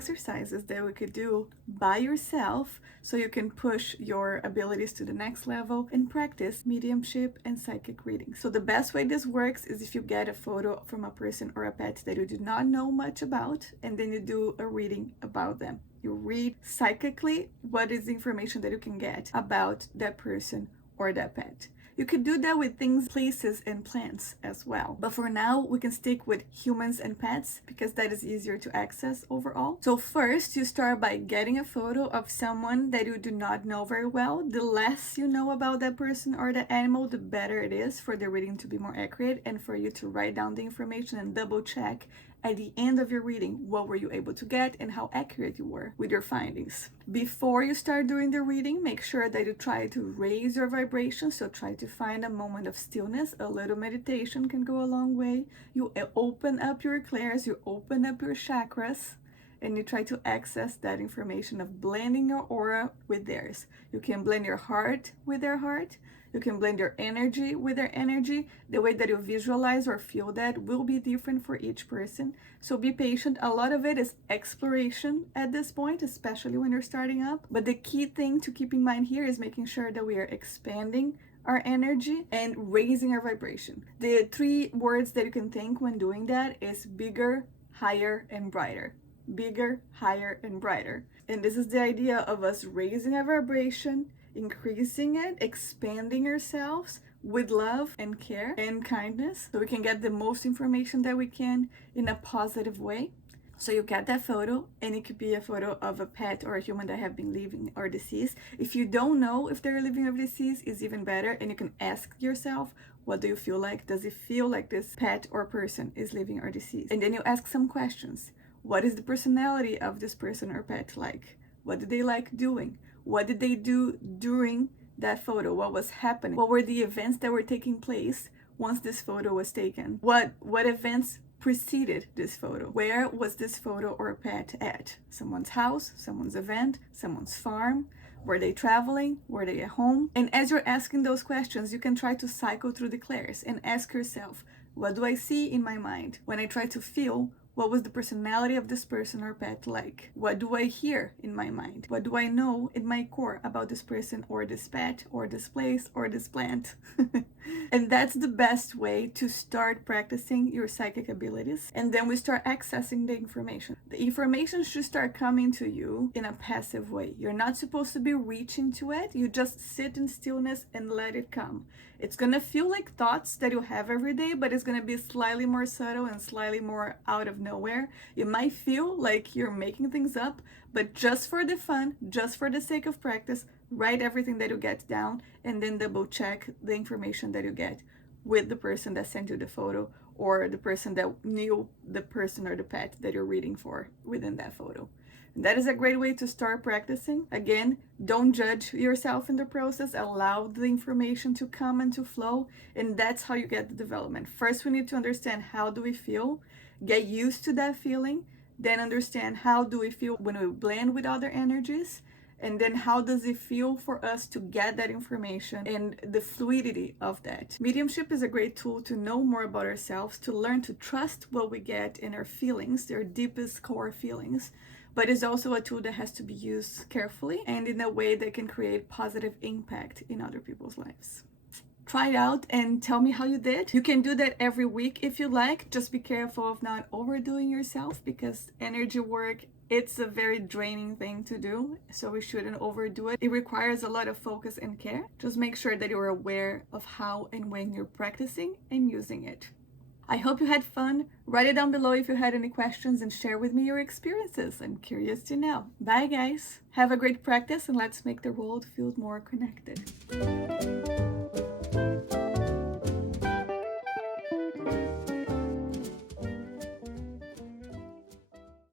exercises that we could do by yourself so you can push your abilities to the next level and practice mediumship and psychic reading. So the best way this works is if you get a photo from a person or a pet that you do not know much about, and then you do a reading about them. You read psychically what is the information that you can get about that person or that pet. You could do that with things, places, and plants as well. But for now, we can stick with humans and pets because that is easier to access overall. So first, you start by getting a photo of someone that you do not know very well. The less you know about that person or that animal, the better it is for the reading to be more accurate and for you to write down the information and double check at the end of your reading what were you able to get and how accurate you were with your findings. Before you start doing the reading, make sure that you try to raise your vibration. So try to find a moment of stillness. A little meditation can go a long way. You open up your clairs, you open up your chakras, and you try to access that information of blending your aura with theirs. You can blend your heart with their heart. You can blend your energy with their energy. The way that you visualize or feel that will be different for each person. So be patient. A lot of it is exploration at this point, especially when you're starting up. But the key thing to keep in mind here is making sure that we are expanding our energy and raising our vibration. The 3 words that you can think when doing that is bigger, higher, and brighter. Bigger, higher, and brighter. And this is the idea of us raising our vibration, increasing it, expanding ourselves with love and care and kindness so we can get the most information that we can in a positive way. So you get that photo, and it could be a photo of a pet or a human that have been living or deceased. If you don't know if they're living or deceased, it's even better, and you can ask yourself, what do you feel like? Does it feel like this pet or person is living or deceased? And then you ask some questions. What is the personality of this person or pet like? What do they like doing? What did they do during that photo? What was happening? What were the events that were taking place once this photo was taken? What events preceded this photo? Where was this photo or pet at? Someone's house, someone's event, someone's farm? Were they traveling? Were they at home? And as you're asking those questions, you can try to cycle through the clairs and ask yourself, what do I see in my mind when I try to feel? What was the personality of this person or pet like? What do I hear in my mind? What do I know in my core about this person or this pet or this place or this plant? And that's the best way to start practicing your psychic abilities. And then we start accessing the information. The information should start coming to you in a passive way. You're not supposed to be reaching to it. You just sit in stillness and let it come. It's going to feel like thoughts that you have every day, but it's going to be slightly more subtle and slightly more out of nowhere. You might feel like you're making things up, but just for the fun, just for the sake of practice, write everything that you get down and then double check the information that you get with the person that sent you the photo or the person that knew the person or the pet that you're reading for within that photo. And that is a great way to start practicing. Again, don't judge yourself in the process. Allow the information to come and to flow. And that's how you get the development. First, we need to understand how do we feel, get used to that feeling, then understand how do we feel when we blend with other energies, and then how does it feel for us to get that information and the fluidity of that. Mediumship is a great tool to know more about ourselves, to learn to trust what we get in our feelings, their deepest core feelings. But it's also a tool that has to be used carefully and in a way that can create positive impact in other people's lives. Try it out and tell me how you did. You can do that every week if you like. Just be careful of not overdoing yourself because energy work, it's a very draining thing to do, so we shouldn't overdo it. It requires a lot of focus and care. Just make sure that you're aware of how and when you're practicing and using it. I hope you had fun. Write it down below if you had any questions and share with me your experiences. I'm curious to know. Bye guys. Have a great practice and let's make the world feel more connected.